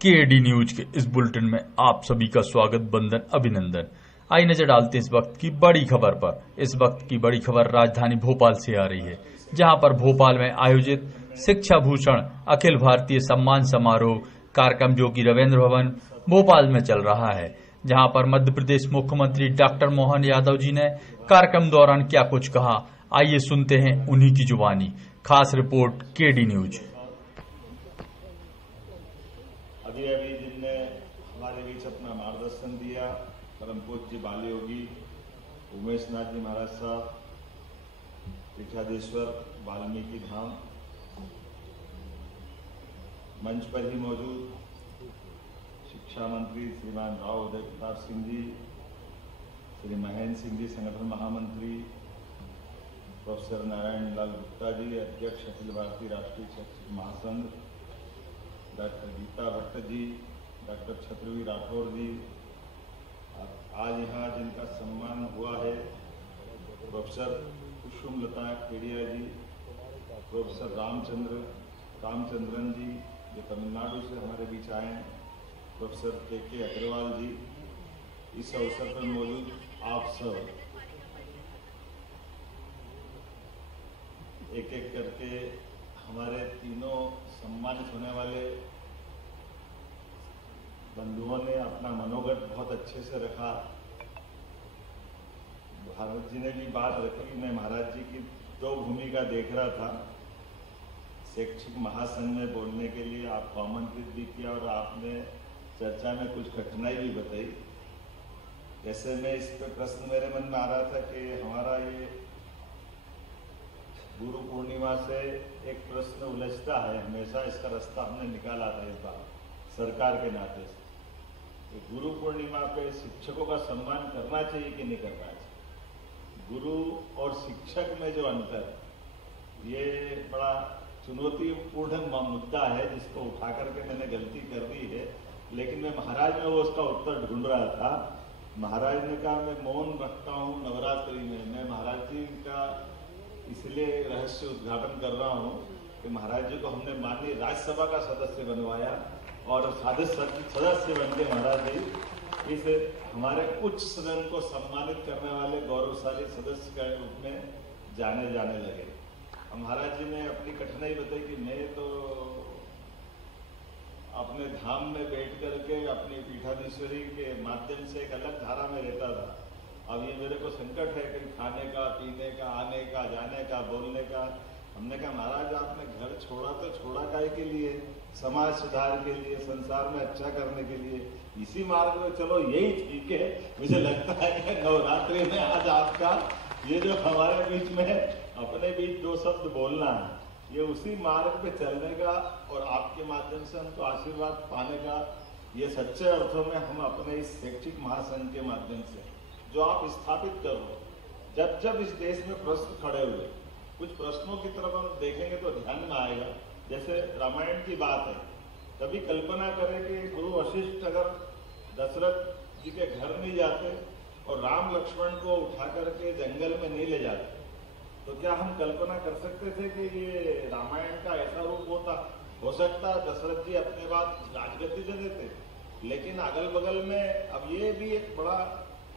KD news के इस bulletin में आप सभी का स्वागत, बंदन, अभिनंदन। आई नजर डालते इस वक्त की बड़ी खबर पर। इस वक्त की बड़ी खबर राजधानी भोपाल से आ रही है, जहां पर भोपाल में आयोजित शिक्षा भूषण अखिल भारतीय सम्मान समारोह कार्यक्रम, जो कि रविंद्र भवन भोपाल में चल रहा है, जहां पर मध्य प्रदेश मुख्यमंत्री डॉक्टर मोहन यादव जी ने कार्यक्रम दौरान क्या कुछ कहा, आइए सुनते हैं उन्हीं की जुबानी। खास रिपोर्ट केडी न्यूज। अभी जिनने हमारे बीच अपना मार्गदर्शन दिया, परम पूज्य बाल योगी उमेश नाथ जी महाराज साहब, पीठाधीश्वर वाल्मीकि धाम, मंच पर ही मौजूद शिक्षा मंत्री श्रीमान राव उदय प्रताप सिंह जी, श्री महेंद्र सिंह जी संगठन महामंत्री, प्रोफेसर नारायण लाल गुप्ता जी अध्यक्ष अखिल भारतीय राष्ट्रीय शिक्षक महासंघ, डॉक्टर गीता भट्ट जी, डॉक्टर छत्रवी राठौर जी, आज यहाँ जिनका सम्मान हुआ है प्रोफेसर कुसुम लता केडिया जी, प्रोफेसर रामचंद्रन जी जो तमिलनाडु से हमारे बीच आए हैं, प्रोफेसर के अग्रवाल जी, इस अवसर पर मौजूद आप सब एक एक करके हमारे तीनों सम्मानित होने वाले बंधुओं ने अपना मनोगत बहुत अच्छे से रखा। भारत जी ने भी बात रखी। मैं महाराज जी की दो भूमिका देख रहा था, शैक्षिक महासंघ में बोलने के लिए आपको आमंत्रित भी किया और आपने चर्चा में कुछ कठिनाई भी बताई। जैसे मैं इस पर प्रश्न मेरे मन में आ रहा था कि हमारा ये गुरु पूर्णिमा से एक प्रश्न उलझता है, हमेशा इसका रास्ता हमने निकाला था इस बार सरकार के नाते से, कि गुरु पूर्णिमा पे शिक्षकों का सम्मान करना चाहिए कि नहीं करना चाहिए। गुरु और शिक्षक में जो अंतर, ये बड़ा चुनौतीपूर्ण मुद्दा है जिसको उठा करके मैंने गलती कर दी है, लेकिन मैं महाराज में वो उसका उत्तर ढूंढ रहा था। महाराज ने कहा मैं मौन रखता हूँ नवरात्रि में। मैं महाराज जी का इसलिए रहस्य उद्घाटन कर रहा हूँ कि महाराज जी को हमने माननीय राज्यसभा का सदस्य बनवाया और सदस्य बन के महाराज जी इस हमारे उच्च सदन को सम्मानित करने वाले गौरवशाली सदस्य के रूप में जाने लगे। महाराज जी ने अपनी कठिनाई बताई कि मैं तो अपने धाम में बैठ करके अपनी पीठाधीश्वरी के माध्यम से एक अलग धारा में रहता था। अब ये मेरे को संकट है कहीं खाने का, पीने का, आने का, जाने का, बोलने का। हमने कहा महाराज आपने घर छोड़ा तो छोड़ा काहे के लिए? समाज सुधार के लिए, संसार में अच्छा करने के लिए। इसी मार्ग में चलो, यही ठीक है। मुझे लगता है कि नवरात्रि में आज आपका ये जो हमारे बीच में अपने बीच दो शब्द बोलना है, ये उसी मार्ग पे चलने का और आपके माध्यम से हमको आशीर्वाद पाने का, ये सच्चे अर्थों में हम अपने इस शैक्षिक महासंघ के माध्यम से जो आप स्थापित करो। जब इस देश में प्रश्न खड़े हुए, कुछ प्रश्नों की तरफ हम देखेंगे तो ध्यान में आएगा। जैसे रामायण की बात है, कभी कल्पना करें कि गुरु वशिष्ठ अगर दशरथ जी के घर नहीं जाते और राम लक्ष्मण को उठा करके जंगल में नहीं ले जाते, तो क्या हम कल्पना कर सकते थे कि ये रामायण का ऐसा रूप होता? हो सकता है दशरथ जी अपने बाद राजगद्दी दे देते, लेकिन अगल बगल में अब ये भी एक बड़ा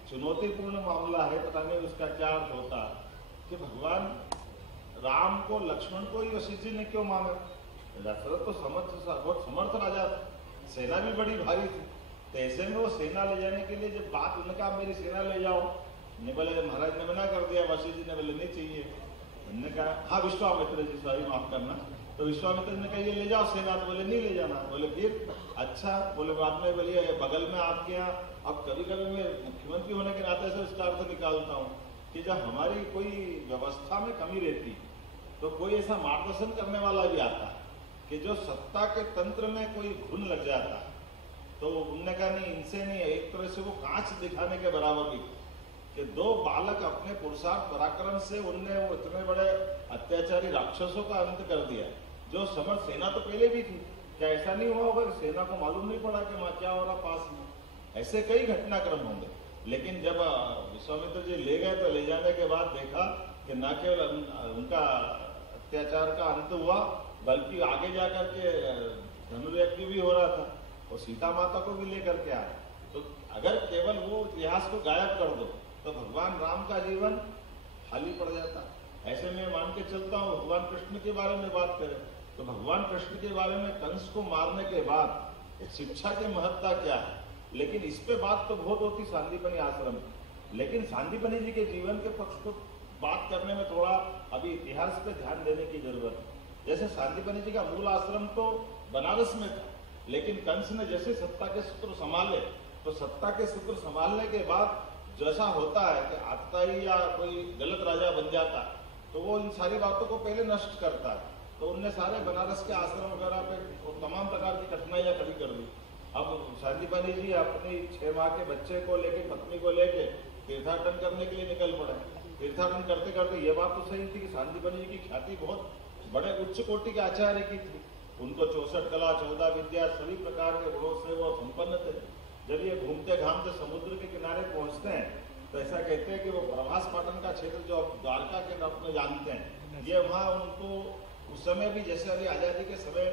चुनौतीपूर्ण मामला है। पता नहीं उसका क्या अर्थ होता कि भगवान राम को, लक्ष्मण को ही वशिष्ठ जी ने क्यों मांगा? दशरथ तो बहुत समर्थ राजा था, सेना भी बड़ी भारी थी, तो ऐसे में वो सेना ले जाने के लिए जब बात उन्होंने कहा मेरी सेना ले जाओ, नहीं बोले, महाराज ने मना कर दिया, वशिष्ठ जी ने बोले नहीं चाहिए। उन्होंने कहा हाँ विश्वामित्र जी, सॉरी माफ करना, तो विश्वामित्र ने कहा ये ले जाओ सेना, तो बोले नहीं ले जाना। बोले फिर अच्छा, बोले बाद में बोलिए बगल में आपके यहाँ। अब कभी कभी मैं मुख्यमंत्री होने के नाते से उसका अर्थ निकालता हूँ कि जब हमारी कोई व्यवस्था में कमी रहती तो कोई ऐसा मार्गदर्शन करने वाला भी आता है कि जो सत्ता के तंत्र में कोई घुन लग जाता है, तो उनने कहा नहीं, इनसे नहीं, एक तरह से वो कांच दिखाने के बराबर भी कि दो बालक अपने पुरुषार्थ पराक्रम से उनने वो इतने बड़े अत्याचारी राक्षसों का अंत कर दिया। जो समर्थ सेना तो पहले भी थी, क्या ऐसा नहीं हुआ होगा सेना को मालूम नहीं पड़ा कि वहां क्या हो रहा पास में? ऐसे कई घटनाक्रम होंगे। लेकिन जब विश्वामित्र जी ले गए तो ले जाने के बाद देखा कि न केवल उनका अत्याचार का अंत हुआ, बल्कि आगे जाकर के धनुर्यज्ञ भी हो रहा था। और सीता माता को भी लेकर के आए। तो अगर केवल वो इतिहास को गायब कर दो तो भगवान राम का जीवन खाली पड़ जाता। ऐसे में मान के चलता हूँ भगवान कृष्ण के बारे में बात करें तो भगवान कृष्ण के बारे में कंस को मारने के बाद शिक्षा की महत्ता क्या है, लेकिन इस पे बात तो बहुत होती सांदीपनी आश्रम में, लेकिन सांदीपनी जी के जीवन के पक्ष को बात करने में थोड़ा अभी इतिहास पे ध्यान देने की जरूरत है। जैसे सांदीपनी जी का मूल आश्रम तो बनारस में था, लेकिन कंस ने जैसे सत्ता के सूत्र संभाले तो सत्ता के सूत्र संभालने के बाद जैसा होता है कि आतताई या कोई गलत राजा बन जाता है तो वो इन सारी बातों को पहले नष्ट करता है। तो उनने सारे बनारस के आश्रम वगैरह पे तमाम प्रकार की कठिनाइयां खड़ी कर दी। अब सांदीपनी जी अपनी 6 माह के बच्चे को लेके पत्नी को लेके तीर्थाटन करने के लिए निकल पड़े। तीर्थाटन करते करते ये बात तो सही थी कि सांदीपनी जी की ख्याति बहुत बड़े उच्च कोटि के आचार्य की थी। उनको 64 कला 14 विद्या सभी प्रकार के गुणों से वो संपन्न थे। जब ये घूमते घामते समुद्र के किनारे पहुंचते हैं तो ऐसा कहते हैं कि वो प्रभास पाटन का क्षेत्र जो द्वारका के नाम में जानते हैं, ये वहाँ उनको उस समय भी जैसे अभी आजादी के समय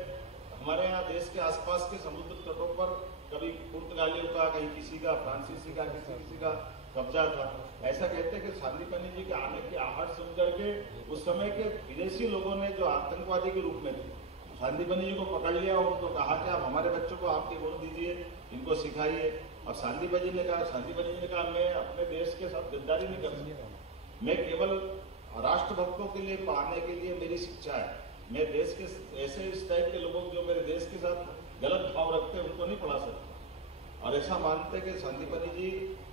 हमारे यहाँ देश के आसपास के समुद्र तटों पर कभी पुर्तगालियों का, कहीं किसी का, फ्रांसीसी का, किसी का कब्जा था। ऐसा कहते हैं कि सांदीपनी जी के आने की आहट सुन करके उस समय के विदेशी लोगों ने जो आतंकवादी के रूप में थे सांदीपनी जी को पकड़ लिया और उनको कहा कि आप हमारे बच्चों को आपके गुण दीजिए, इनको सिखाइए। और सांदीपनी जी ने कहा मैं अपने देश के साथ गद्दारी नहीं कर सकता, मैं केवल राष्ट्रभक्तों के लिए पढ़ाने के लिए मेरी शिक्षा है। मैं देश के ऐसे इस टाइप के लोगों जो मेरे देश के साथ गलत भाव रखते हैं उनको नहीं पढ़ा सकता। और ऐसा मानते कि सांदीपनी जी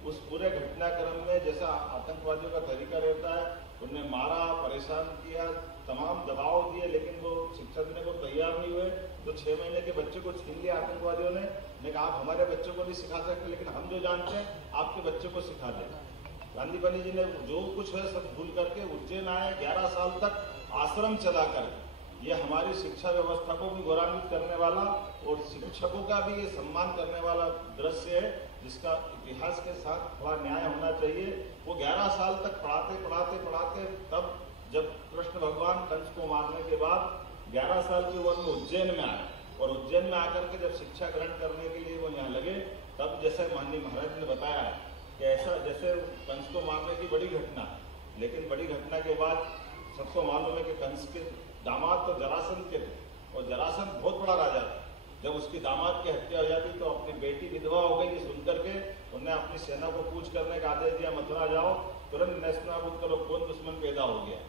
उस पूरे घटनाक्रम में जैसा आतंकवादियों का तरीका रहता है, उन्हें मारा, परेशान किया, तमाम दबाव दिए, लेकिन वो शिक्षा देने को तैयार नहीं हुए। तो 6 महीने के बच्चे को छीन लिया आतंकवादियों ने कहा आप हमारे बच्चों को नहीं सिखा सकते, लेकिन हम जो जानते हैं आपके बच्चों को सिखा दें। सांदीपनी जी ने जो कुछ है सब भूल करके उज्जैन आए, 11 साल तक आश्रम चला कर। ये हमारी शिक्षा व्यवस्था को भी गौरवान्वित करने वाला और शिक्षकों का भी ये सम्मान करने वाला दृश्य है, जिसका इतिहास के साथ थोड़ा न्याय होना चाहिए। वो 11 साल तक पढ़ाते तब जब कृष्ण भगवान कंस को मारने के बाद 11 साल की उम्र में उज्जैन में आए और उज्जैन में आकर के जब शिक्षा ग्रहण करने के लिए वो यहाँ लगे, तब जैसे माननीय महाराज ने बताया कि ऐसा जैसे कंस को मारने की बड़ी घटना, लेकिन बड़ी घटना के बाद सबको मालूम है कि कंस के दामाद तो जरासंध के थे और जरासंध बहुत बड़ा राजा था। जब उसकी दामाद की हत्या हो जाती तो अपनी बेटी विधवा हो गई सुनकर के उन्होंने अपनी सेना को कूच करने का आदेश दिया, मथुरा जाओ, तुरंत नेस्तनाबूद करो, कौन दुश्मन पैदा हो गया।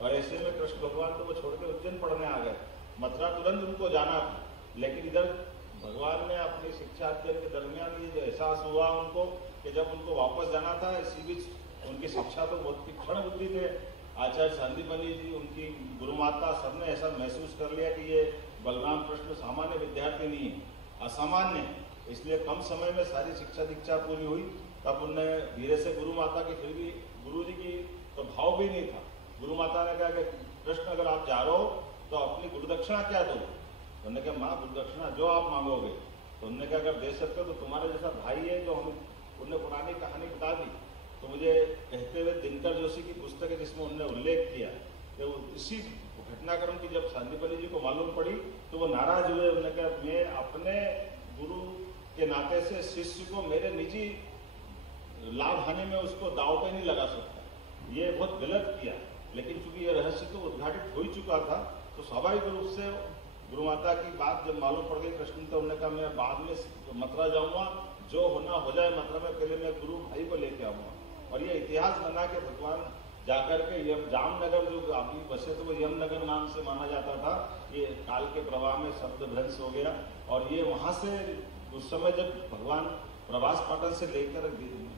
और ऐसे में कृष्ण भगवान तो वो छोड़ के उज्जैन पढ़ने आ गए। मथुरा तुरंत उनको जाना था, लेकिन इधर भगवान ने अपनी शिक्षा अध्ययन के दरमियान ये जो एहसास हुआ उनको कि जब उनको वापस जाना था, इसी बीच उनकी शिक्षा तो बहुत तीक्ष्ण बुद्धि थे। आचार्य सांदीपनी जी, उनकी गुरु माता, सबने ऐसा महसूस कर लिया कि ये बलराम कृष्ण सामान्य विद्यार्थी नहीं है, असामान्य है। इसलिए कम समय में सारी शिक्षा दीक्षा पूरी हुई। तब उनने धीरे से गुरु माता की, फिर भी गुरु जी की तो भाव भी नहीं था। गुरु माता ने कहा कि कृष्ण अगर आप जा रहे हो तो अपनी गुरुदक्षिणा क्या दो? उन्होंने कहा माँ गुरुदक्षिणा जो आप मांगोगे। तो उन्होंने कहा अगर दे सकते हो तो तुम्हारे जैसा भाई है जो हम, उनने पुरानी कहानी बता दी। तो मुझे कहते हुए दिनकर जोशी की पुस्तक है जिसमें उन्होंने उल्लेख किया कि इसी घटनाक्रम की जब सांदीपनी जी को मालूम पड़ी तो वो नाराज हुए। उन्होंने कहा मैं अपने गुरु के नाते से शिष्य को मेरे निजी लाभ हानि में उसको दाव पे नहीं लगा सकता, ये बहुत गलत किया। लेकिन चूंकि ये रहस्य तो उद्घाटित हो ही चुका था, तो स्वाभाविक रूप से गुरु माता की बात जब मालूम पड़ गई कृष्ण, तो उन्होंने कहा मैं बाद में मथुरा जाऊंगा, जो होना हो जाए मथुरा में, पहले मैं गुरु भाई को लेके आऊंगा। और ये इतिहास बना के भगवान जाकर के जामनगर जो अभी बसे तो वो यमनगर नाम से माना जाता था, ये काल के प्रवाह में शब्द भ्रंश हो गया। और ये वहां से उस समय जब भगवान प्रभास पाटन से लेकर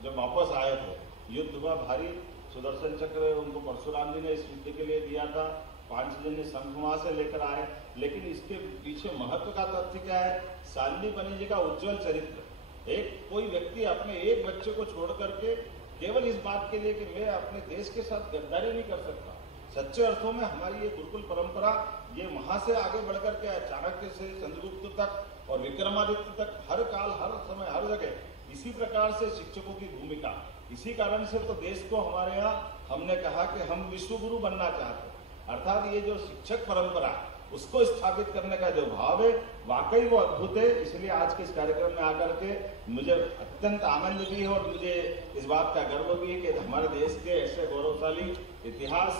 जब वापस आए थे, युद्ध हुआ भारी, सुदर्शन चक्र उनको परशुराम जी ने इस युद्ध के लिए दिया था, पांचजन्य शंख वहां से लेकर आए। लेकिन इसके पीछे महत्व का तथ्य क्या है? सांदीपनी जी का उज्जवल चरित्र। एक कोई व्यक्ति अपने एक बच्चे को छोड़ करके केवल इस बात के लिए कि मैं अपने देश के साथ गद्दारी नहीं कर सकता। सच्चे अर्थों में हमारी ये गुरुकुल परंपरा ये वहां से आगे बढ़कर के चाणक्य से चंद्रगुप्त तक और विक्रमादित्य तक हर काल, हर समय, हर जगह इसी प्रकार से शिक्षकों की भूमिका। इसी कारण से तो देश को हमारे यहाँ हमने कहा कि हम विश्व गुरु बनना चाहते हैं। अर्थात ये जो शिक्षक परंपरा उसको स्थापित करने का जो भाव है वाकई वो अद्भुत है। इसलिए आज के इस कार्यक्रम में आकर के मुझे अत्यंत आनंद भी है और मुझे इस बात का गर्व भी है कि हमारे देश के ऐसे गौरवशाली इतिहास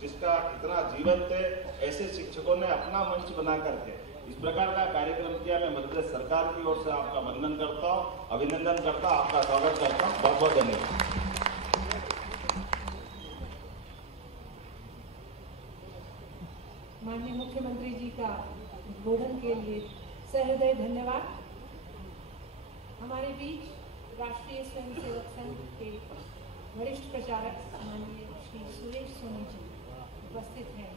जिसका इतना जीवंत है, ऐसे शिक्षकों ने अपना मंच बना करके इस प्रकार का कार्यक्रम किया। मैं मध्य प्रदेश सरकार की ओर से आपका वंदन करता हूँ, अभिनंदन करता हूँ, आपका स्वागत करता हूँ। बहुत बहुत धन्यवाद। माननीय मुख्यमंत्री जी का उद्बोधन के लिए सहृदय धन्यवाद। हमारे बीच राष्ट्रीय स्वयंसेवक संघ के वरिष्ठ प्रचारक माननीय श्री सुरेश सोनी जी उपस्थित हैं।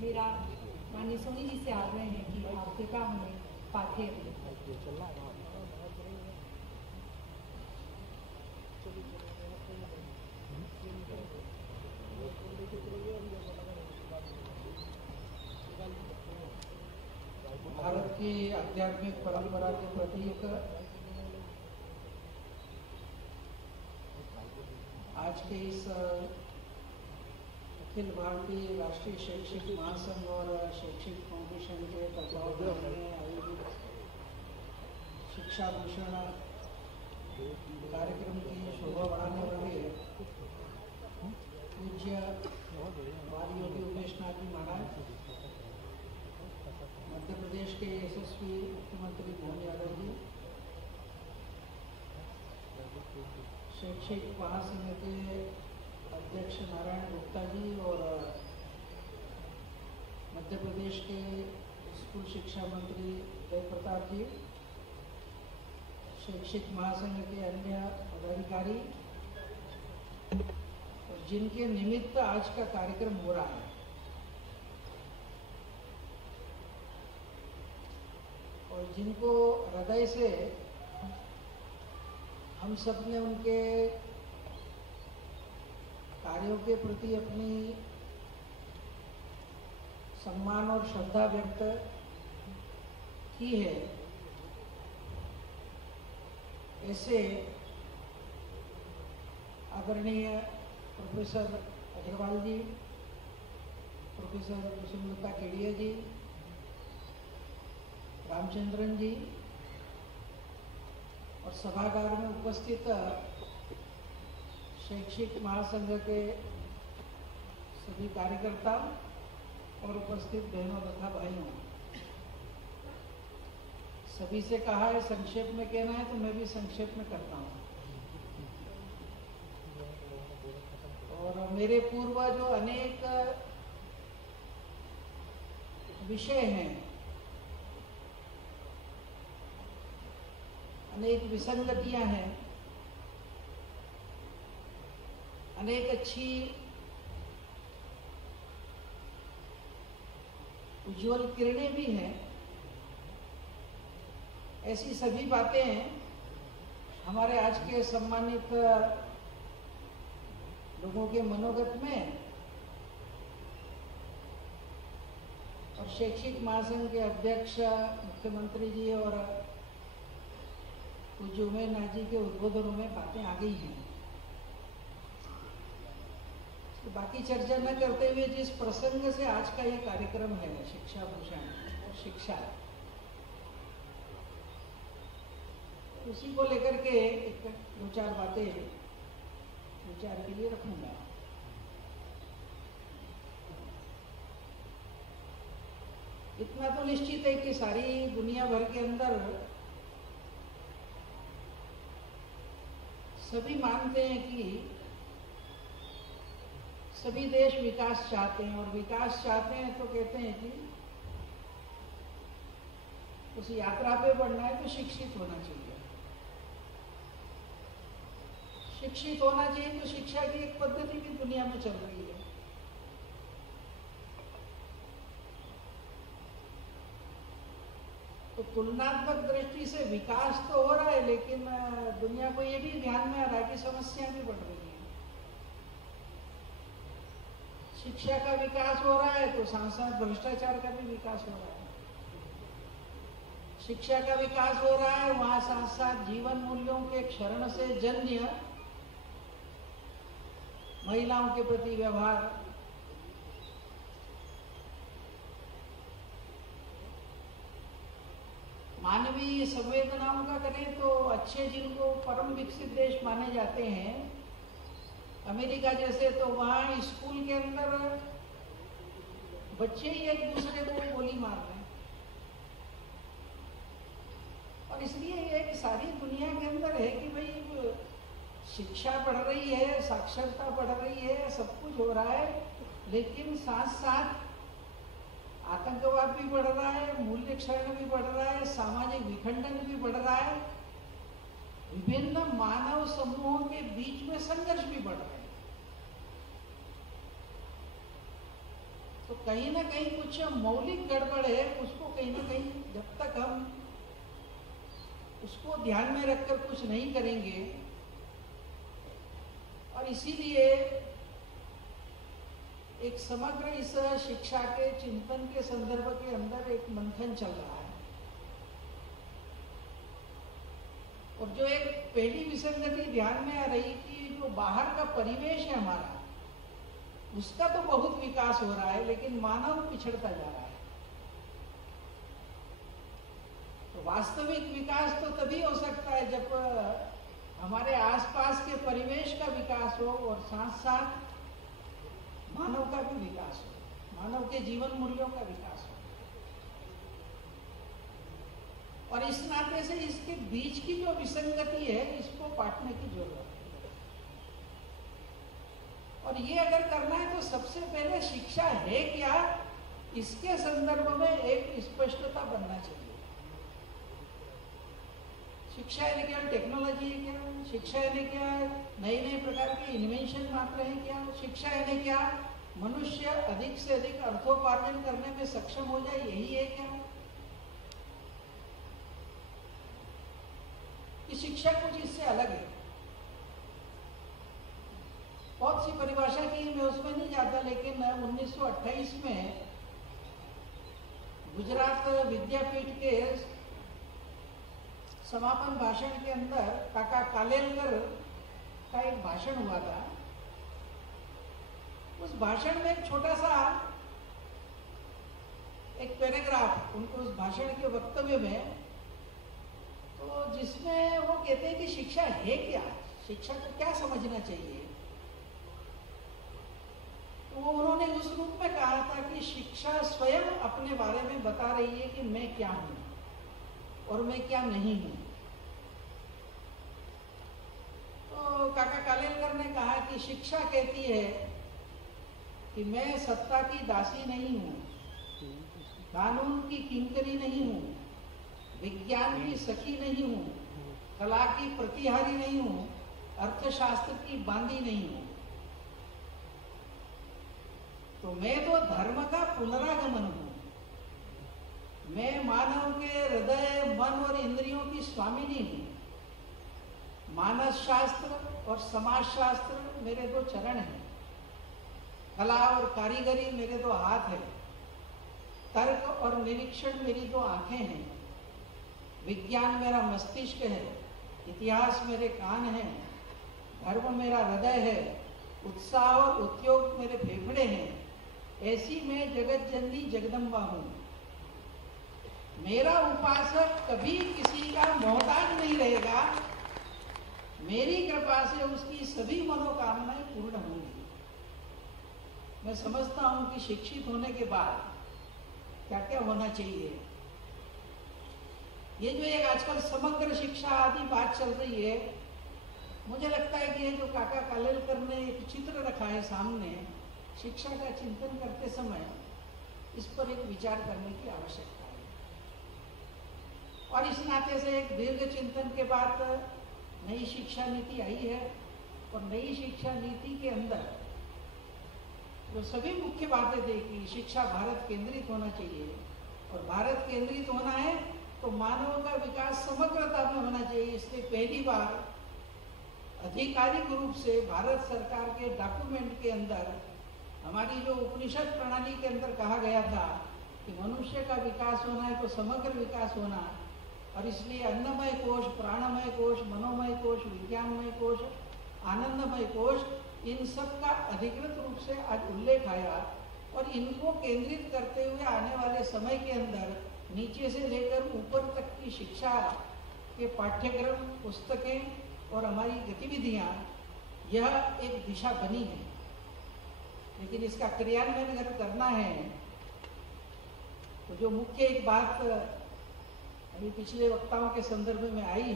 मेरा माननीय सोनी जी से आग्रह है कि आप कृपया हमें पाथे भारत की आध्यात्मिक परंपरा के प्रतीक आज के इस अखिल भारतीय राष्ट्रीय शैक्षिक महासंघ और शैक्षिक फाउंडेशन के तत्वावधान में आयोजित शिक्षा भूषण कार्यक्रम की शोभा बढ़ाने वाले पूज्य बाल योगी उमेश नाथ जी महाराज, मध्य प्रदेश के यशस्वी मुख्यमंत्री मोहन यादव जी, शैक्षिक महासंघ के अध्यक्ष नारायण गुप्ता जी और मध्य प्रदेश के स्कूल शिक्षा मंत्री जय प्रताप जी, शैक्षिक महासंघ के अन्य पदाधिकारी और जिनके निमित्त आज का कार्यक्रम हो रहा है, और जिनको हृदय से हम सब ने उनके कार्यों के प्रति अपनी सम्मान और श्रद्धा व्यक्त की है, ऐसे आदरणीय प्रोफेसर अग्रवाल जी, प्रोफेसर कुसुमलता केडिया जी, रामचंद्रन जी और सभागार में उपस्थित शैक्षिक महासंघ के सभी कार्यकर्ता और उपस्थित बहनों तथा भाइयों, सभी से कहा है संक्षेप में कहना है तो मैं भी संक्षेप में करता हूँ। और मेरे पूर्व जो अनेक विषय हैं, अनेक विसंगतियां हैं, अनेक अच्छी उज्ज्वल किरणें भी हैं, ऐसी सभी बातें हमारे आज के सम्मानित लोगों के मनोगत में और शैक्षिक महासंघ के अध्यक्ष मुख्यमंत्री जी और पूज्य उमेश नाथ जी के उद्बोधनों में बातें आ गई हैं। तो बाकी चर्चा न करते हुए जिस प्रसंग से आज का ये कार्यक्रम है, शिक्षा भूषण और शिक्षा, उसी को लेकर के एक दो चार बातें विचार के लिए रखूंगा। इतना तो निश्चित है कि सारी दुनिया भर के अंदर सभी मानते हैं कि सभी देश विकास चाहते हैं, और विकास चाहते हैं तो कहते हैं कि उस यात्रा पे बढ़ना है तो शिक्षित होना चाहिए। शिक्षित होना चाहिए तो शिक्षा की एक पद्धति भी दुनिया में चल रही है। तो तुलनात्मक दृष्टि से विकास तो हो रहा है, लेकिन दुनिया को ये भी ध्यान में आ रहा है कि समस्याएं भी बढ़ रही हैं। शिक्षा का विकास हो रहा है तो साथ साथ भ्रष्टाचार का भी विकास हो रहा है। शिक्षा का विकास हो रहा है, वहां साथ साथ जीवन मूल्यों के क्षरण से जन्य महिलाओं के प्रति व्यवहार, मानवीय संवेदनाओं का करें तो अच्छे, जिनको परम विकसित देश माने जाते हैं, अमेरिका जैसे, तो वहाँ स्कूल के अंदर बच्चे ही एक दूसरे को गोली मार रहे हैं। और इसलिए एक सारी दुनिया के अंदर है कि भाई शिक्षा बढ़ रही है, साक्षरता बढ़ रही है, सब कुछ हो रहा है, लेकिन साथ साथ आतंकवाद भी बढ़ रहा है, मूल्य क्षरण भी बढ़ रहा है, सामाजिक विखंडन भी बढ़ रहा है, विभिन्न मानव समूहों के बीच में संघर्ष भी बढ़ रहा है। तो कहीं ना कहीं कुछ मौलिक गड़बड़ है, उसको कहीं ना कहीं जब तक हम उसको ध्यान में रखकर कुछ नहीं करेंगे, और इसीलिए एक समग्र इस शिक्षा के चिंतन के संदर्भ के अंदर एक मंथन चल रहा है। और जो एक पहली विसंगति ध्यान में आ रही कि जो बाहर का परिवेश है हमारा, उसका तो बहुत विकास हो रहा है, लेकिन मानव पिछड़ता जा रहा है। तो वास्तविक विकास तो तभी हो सकता है जब हमारे आसपास के परिवेश का विकास हो और साथ साथ मानव का भी विकास हो, मानव के जीवन मूल्यों का विकास हो। और इस नाते से इसके बीच की जो विसंगति है, इसको पाटने की जरूरत है। और ये अगर करना है तो सबसे पहले शिक्षा है क्या, इसके संदर्भ में एक स्पष्टता बनना चाहिए। शिक्षा यानी क्या टेक्नोलॉजी है क्या, शिक्षा यानी क्या नए नए प्रकार के इन्वेंशन मात्र है क्या, शिक्षा यानी क्या मनुष्य अधिक से अधिक अर्थोपार्जन करने में सक्षम हो जाए, यही है क्या? कि शिक्षा कुछ इससे अलग है। बहुत सी परिभाषा की मैं उसमें नहीं जाता, लेकिन 1928 में गुजरात विद्यापीठ के समापन भाषण के अंदर काका कालेलकर का एक भाषण हुआ था। उस भाषण में एक छोटा सा एक पैराग्राफ उनको उस भाषण के वक्तव्य में, तो जिसमें वो कहते हैं कि शिक्षा है क्या, शिक्षा को क्या समझना चाहिए। तो वो उन्होंने उस रूप में कहा था कि शिक्षा स्वयं अपने बारे में बता रही है कि मैं क्या हूं और मैं क्या नहीं हूं। तो काका कालेलकर ने कहा कि शिक्षा कहती है कि मैं सत्ता की दासी नहीं हूं, कानून की किंकरी नहीं हूं, विज्ञान की सखी नहीं हूं, कला की प्रतिहारी नहीं हूं, अर्थशास्त्र की बांदी नहीं हूं। तो मैं तो धर्म का पुनरागमन हूं। मैं मानव के हृदय, मन और इंद्रियों की स्वामिनी हूं। मानस शास्त्र और समाज शास्त्र मेरे दो चरण हैं। कला और कारीगरी मेरे दो हाथ हैं। तर्क और निरीक्षण मेरी दो आंखें हैं। विज्ञान मेरा मस्तिष्क है। इतिहास मेरे कान हैं। धर्म मेरा हृदय है। उत्साह और उद्योग मेरे फेफड़े हैं। ऐसी मैं जगत जननी जगदम्बा हूं। मेरा उपासक कभी किसी का मोहताज नहीं रहेगा। मेरी कृपा से उसकी सभी मनोकामनाएं पूर्ण होंगी। मैं समझता हूं कि शिक्षित होने के बाद क्या क्या होना चाहिए। ये जो एक आजकल समग्र शिक्षा आदि बात चल रही है, मुझे लगता है कि ये जो काका कालेलकर ने एक चित्र रखा है सामने, शिक्षा का चिंतन करते समय इस पर एक विचार करने की आवश्यकता है। और इस नाते से एक दीर्घ चिंतन के बाद नई शिक्षा नीति आई है, और नई शिक्षा नीति के अंदर जो सभी मुख्य बातें थी कि शिक्षा भारत केंद्रित होना चाहिए, और भारत केंद्रित होना है तो मानव का विकास समग्रता में होना चाहिए। इसलिए पहली बार आधिकारिक रूप से भारत सरकार के डॉक्यूमेंट के अंदर हमारी जो उपनिषद प्रणाली के अंदर कहा गया था कि मनुष्य का विकास होना है तो समग्र विकास होना, और इसलिए अन्नमय कोश, प्राणमय कोश, मनोमय कोश, विज्ञानमय कोश, आनंदमय कोश, इन सब का अधिकृत रूप से आज उल्लेख आया। और इनको केंद्रित करते हुए आने वाले समय के अंदर नीचे से लेकर ऊपर तक की शिक्षा के पाठ्यक्रम, पुस्तकें और हमारी गतिविधियां, यह एक दिशा बनी है। लेकिन इसका क्रियान्वयन अगर करना है तो जो मुख्य एक बात अभी पिछले वक्ताओं के संदर्भ में आई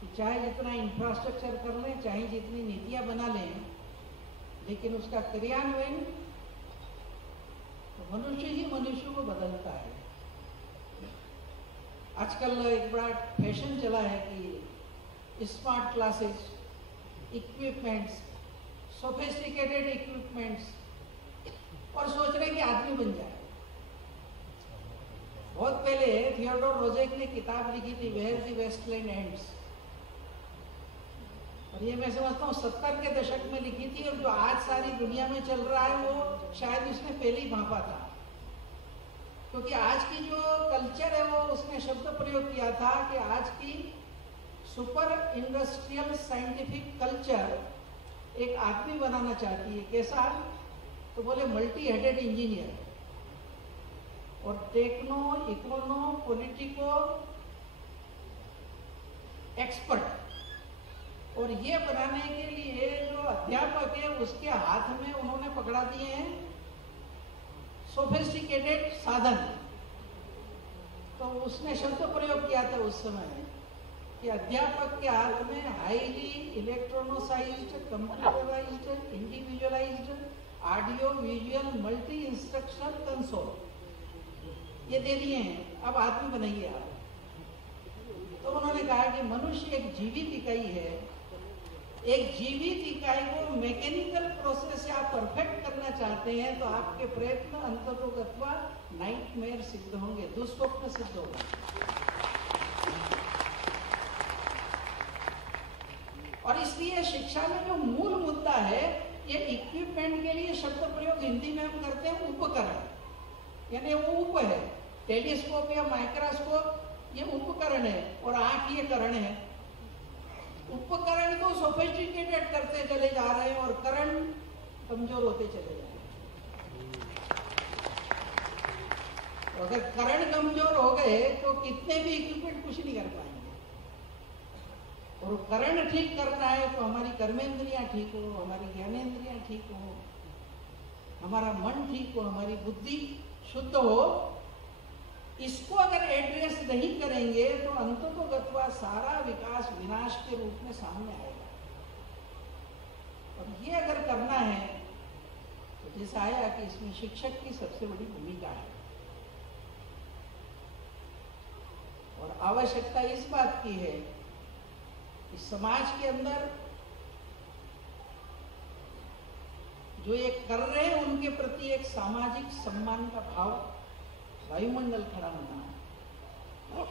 कि चाहे जितना इंफ्रास्ट्रक्चर कर लें, चाहे जितनी नीतियां बना लें, लेकिन उसका क्रियान्वयन तो मनुष्य ही मनुष्य को बदलता है। आजकल एक बड़ा फैशन चला है कि smart classes, equipments, sophisticated equipments, और सोच रहे कि आदमी बन जाए। बहुत पहले थियोडोर रोजेक ने किताब लिखी थी वेयर द वेस्टलैंड एंड्स, और ये मैं समझता हूँ 70 के दशक में लिखी थी, और जो आज सारी दुनिया में चल रहा है वो शायद उसने पहले ही भांपा था। क्योंकि आज की जो कल्चर है वो उसने शब्द प्रयोग किया था कि आज की सुपर इंडस्ट्रियल साइंटिफिक कल्चर एक आदमी बनाना चाहती है। कैसा? तो बोले मल्टी हेडेड इंजीनियर, और टेक्नो, इकोनो, पॉलिटिको एक्सपर्ट। और ये बनाने के लिए जो अध्यापक है उसके हाथ में उन्होंने पकड़ा दिए हैं सोफिस्टिकेटेड साधन। तो उसने शब्द प्रयोग किया था उस समय कि अध्यापक के हाथ में highly electronosized, computerised, individualised audio visual multi instructional console ये दे दिए हैं, अब आदमी बनाइए आप। तो उन्होंने कहा कि मनुष्य एक जीवित इकाई है। एक जीवित इकाई को मैकेनिकल प्रोसेस से आप परफेक्ट करना चाहते हैं तो आपके प्रयत्न अंततोगत्वा नाइटमेयर सिद्ध होंगे, दुष्स्वप्न सिद्ध होगा। और इसलिए शिक्षा में जो मूल मुद्दा है, ये इक्विपमेंट के लिए शब्द प्रयोग हिंदी में हम करते हैं उपकरण, यानी वो उप है। टेलीस्कोप या माइक्रोस्कोप ये उपकरण है, और आंख ये करण है। उपकरण को सोफिस्टिकेटेड करते चले जा रहे हैं और करण कमजोर होते चले जा रहे हैं। तो अगर करण कमजोर हो गए तो कितने भी इक्विपमेंट कुछ नहीं कर पाएंगे। और करण ठीक करना है तो हमारी कर्मेंद्रियां ठीक हो, हमारी ज्ञानेंद्रियां ठीक हो, हमारा मन ठीक हो, हमारी बुद्धि शुद्ध हो। इसको अगर एड्रेस नहीं करेंगे तो अंततोगत्वा सारा विकास विनाश के रूप में सामने आएगा। और ये अगर करना है तो जैसा आया कि इसमें शिक्षक की सबसे बड़ी भूमिका है। और आवश्यकता इस बात की है कि समाज के अंदर जो ये कर रहे हैं उनके प्रति एक सामाजिक सम्मान का भाव, वायुमंडल खड़ा होना है।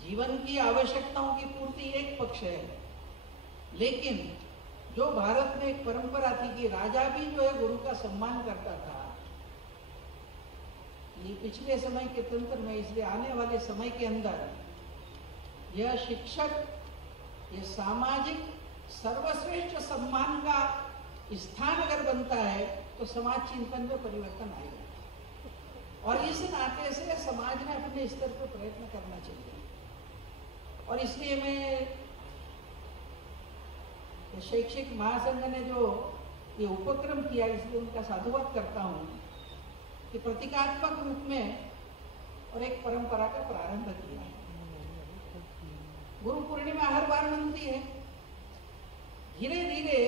जीवन की आवश्यकताओं की पूर्ति एक पक्ष है, लेकिन जो भारत में एक परंपरा थी कि राजा भी जो है गुरु का सम्मान करता था, ये पिछले समय के तंत्र में, इसलिए आने वाले समय के अंदर यह शिक्षक, ये सामाजिक सर्वश्रेष्ठ सम्मान का स्थान अगर बनता है तो समाज चिंतन में परिवर्तन आएगा। और इस नाते से समाज ने अपने स्तर पर प्रयत्न करना चाहिए। और इसलिए मैं शैक्षिक महासंघ ने जो ये उपक्रम किया, इसलिए उनका साधुवाद करता हूँ कि प्रतीकात्मक रूप में और एक परंपरा का प्रारंभ किया है। गुरु पूर्णिमा हर बार मनती है। धीरे धीरे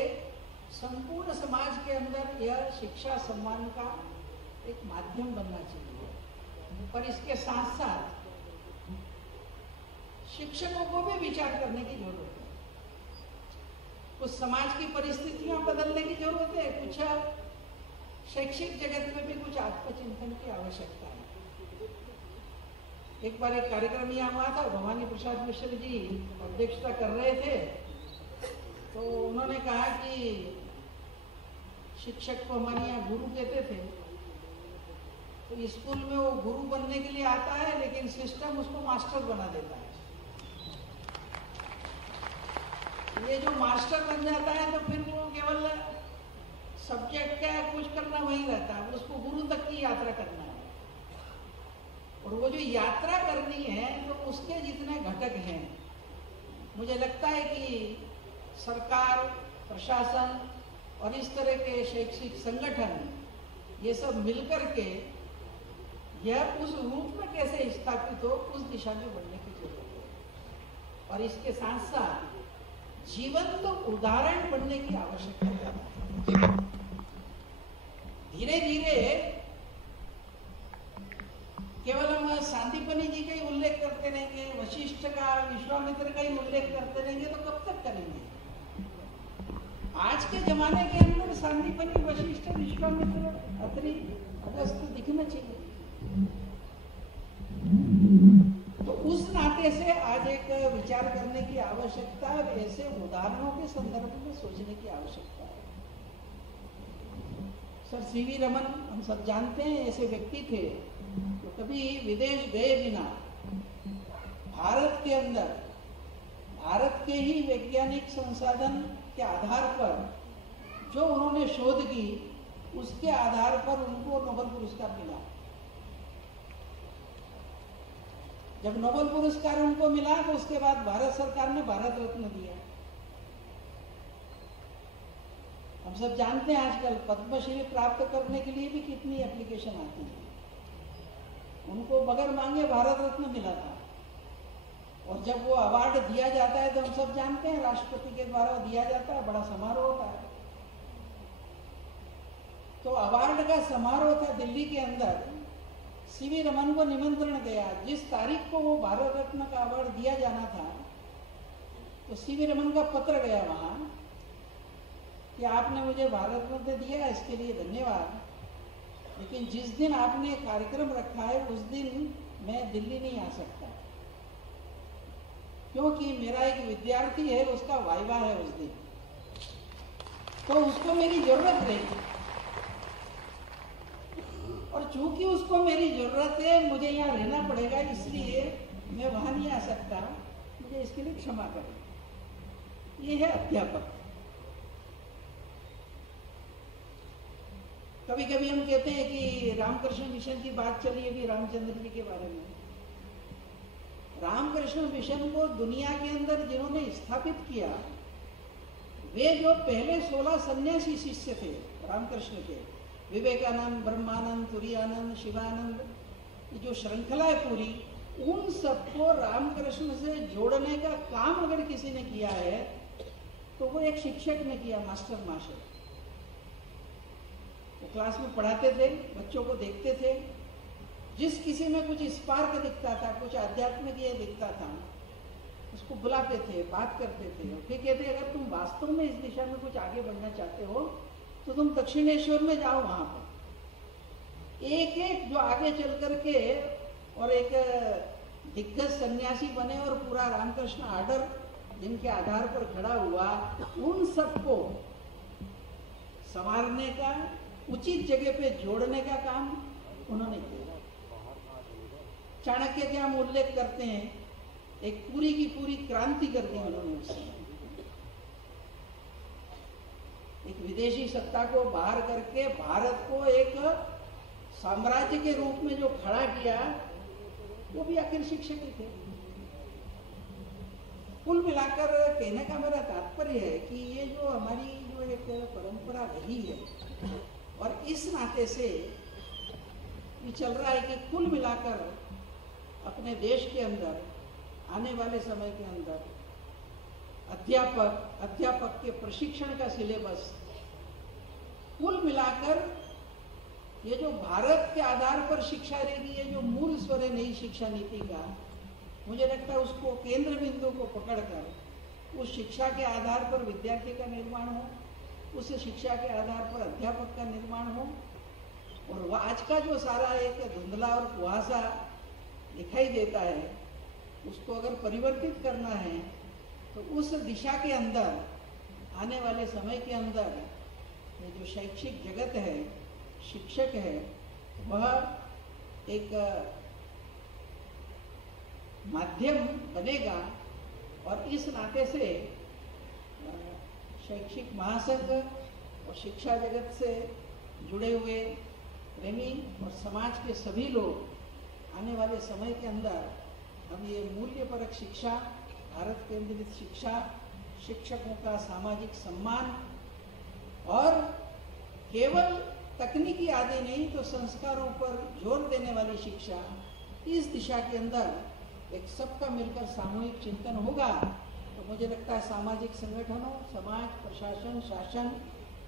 संपूर्ण समाज के अंदर यह शिक्षा सम्मान का एक माध्यम बनना चाहिए। पर इसके साथ साथ शिक्षकों को भी विचार करने की जरूरत है। कुछ समाज की परिस्थितियां बदलने की जरूरत है, कुछ शैक्षिक जगत में भी कुछ आत्मचिंतन की आवश्यकता है। एक बार एक कार्यक्रम यहाँ हुआ था, भवानी प्रसाद मिश्र जी अध्यक्षता कर रहे थे, तो उन्होंने कहा कि शिक्षक को हमारे यहाँ गुरु कहते थे। तो स्कूल में वो गुरु बनने के लिए आता है, लेकिन सिस्टम उसको मास्टर बना देता है। ये जो मास्टर बन जाता है तो फिर वो केवल सब्जेक्ट क्या कुछ करना वही रहता है, उसको गुरु तक की यात्रा करना है। और वो जो यात्रा करनी है तो उसके जितने घटक हैं, मुझे लगता है कि सरकार, प्रशासन और इस तरह के शैक्षिक संगठन ये सब मिलकर के यह उस रूप में कैसे स्थापित हो, उस दिशा में बढ़ने की जरूरत है। और इसके साथ साथ जीवंत उदाहरण बनने की आवश्यकता है। धीरे धीरे केवल हम सांदीपनि जी का ही उल्लेख करते रहेंगे, वशिष्ठ का, विश्वामित्र का ही उल्लेख करते रहेंगे तो कब तक करेंगे? आज के जमाने के अंदर सांदीपनि, वशिष्ठ, विश्वामित्र, अत्रि, अगस्त्य दिखना चाहिए। तो उस नाते से आज एक विचार करने की आवश्यकता है और ऐसे उदाहरणों के संदर्भ में सोचने की आवश्यकता है। सर सीवी रमन, हम सब जानते हैं, ऐसे व्यक्ति थे तो कभी विदेश गए बिना भारत के अंदर, भारत के ही वैज्ञानिक संसाधन के आधार पर जो उन्होंने शोध की, उसके आधार पर उनको नोबेल पुरस्कार मिला। जब नोबेल पुरस्कार उनको मिला तो उसके बाद भारत सरकार ने भारत रत्न दिया। हम सब जानते हैं आजकल पद्मश्री प्राप्त करने के लिए भी कितनी एप्लीकेशन आती है। उनको बगैर मांगे भारत रत्न मिला था। और जब वो अवार्ड दिया जाता है तो हम सब जानते हैं राष्ट्रपति के द्वारा दिया जाता है, बड़ा समारोह होता है। तो अवार्ड का समारोह था दिल्ली के अंदर। सीवी रमन को निमंत्रण गया। जिस तारीख को वो भारत रत्न का अवार्ड दिया जाना था, तो सीवी रमन का पत्र गया वहां कि आपने मुझे भारत रत्न दिया, इसके लिए धन्यवाद, लेकिन जिस दिन आपने कार्यक्रम रखा है उस दिन मैं दिल्ली नहीं आ सकता, क्योंकि मेरा एक विद्यार्थी है, उसका वाइवा है उस दिन, तो उसको मेरी जरूरत रहेगी। और चूंकि उसको मेरी जरूरत है, मुझे यहाँ रहना पड़ेगा, इसलिए मैं वहां नहीं आ सकता, मुझे इसके लिए क्षमा करें। ये है अध्यापक। कभी कभी हम कहते हैं कि रामकृष्ण मिशन की बात चली अभी रामचंद्र जी के बारे में। रामकृष्ण मिशन को दुनिया के अंदर जिन्होंने स्थापित किया, वे जो पहले 16 सन्यासी शिष्य थे रामकृष्ण के, विवेकानंद, ब्रह्मानंद, तुरानंद, शिवानंद, ये जो श्रृंखला है पूरी, उन सबको रामकृष्ण से जोड़ने का काम अगर किसी ने किया है तो वो एक शिक्षक ने किया, मास्टर मास्टर। वो क्लास में पढ़ाते थे, बच्चों को देखते थे, जिस किसी में कुछ स्पार्क दिखता था, कुछ आध्यात्मिक ये दिखता था, उसको बुलाते थे, बात करते थे और फिर कहते अगर तुम वास्तव में इस दिशा में कुछ आगे बढ़ना चाहते हो तो तुम दक्षिणेश्वर में जाओ। वहां पर एक एक जो आगे चल करके और एक दिग्गज सन्यासी बने और पूरा रामकृष्ण आर्डर जिनके आधार पर खड़ा हुआ, उन सबको संवारने का, उचित जगह पे जोड़ने का काम उन्होंने किया। चाणक्य के हम उल्लेख करते हैं, एक पूरी की पूरी क्रांति कर दी उन्होंने उससे। एक विदेशी सत्ता को बाहर करके भारत को एक साम्राज्य के रूप में जो खड़ा किया, वो भी आखिर शिक्षक ही थे। कुल मिलाकर कहने का मेरा तात्पर्य है कि ये जो हमारी जो एक परंपरा रही है, और इस नाते से ये चल रहा है कि कुल मिलाकर अपने देश के अंदर आने वाले समय के अंदर अध्यापक के प्रशिक्षण का सिलेबस, कुल मिलाकर ये जो भारत के आधार पर शिक्षा रहेगी, ये जो मूल स्वर है नई शिक्षा नीति का, मुझे लगता है उसको केंद्र बिंदु को पकड़कर उस शिक्षा के आधार पर विद्यार्थी का निर्माण हो, उस शिक्षा के आधार पर अध्यापक का निर्माण हो। और आज का जो सारा एक धुंधला और कुहासा दिखाई देता है, उसको अगर परिवर्तित करना है तो उस दिशा के अंदर आने वाले समय के अंदर ये जो शैक्षिक जगत है, शिक्षक है, वह एक माध्यम बनेगा। और इस नाते से शैक्षिक महासंघ और शिक्षा जगत से जुड़े हुए प्रेमी और समाज के सभी लोग आने वाले समय के अंदर हम ये मूल्यपरक शिक्षा, भारत केंद्रित शिक्षा, शिक्षकों का सामाजिक सम्मान और केवल तकनीकी आदि नहीं तो संस्कारों पर जोर देने वाली शिक्षा, इस दिशा के अंदर एक सबका मिलकर सामूहिक चिंतन होगा तो मुझे लगता है सामाजिक संगठनों, समाज, प्रशासन, शासन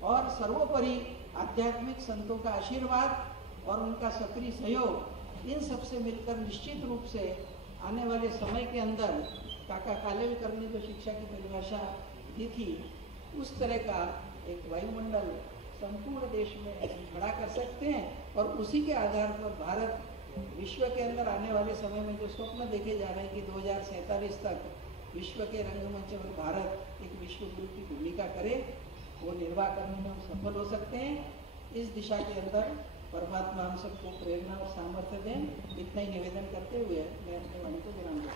और सर्वोपरि आध्यात्मिक संतों का आशीर्वाद और उनका सक्रिय सहयोग, इन सब से मिलकर निश्चित रूप से आने वाले समय के अंदर काका कालेलकर ने जो शिक्षा की परिभाषा दी थी, उस तरह का एक वायुमंडल संपूर्ण देश में खड़ा कर सकते हैं और उसी के आधार पर भारत विश्व के अंदर आने वाले समय में जो स्वप्न देखे जा रहे हैं कि 2047 तक विश्व के रंगमंच पर भारत एक विश्व गुरु की भूमिका करे, वो निर्वाह करने में हम सफल हो सकते हैं। इस दिशा के अंदर परमात्मा हम सबको प्रेरणा और सामर्थ्य दें, इतना ही निवेदन करते हुए मैं अपने वाणी को विराम देता हूं।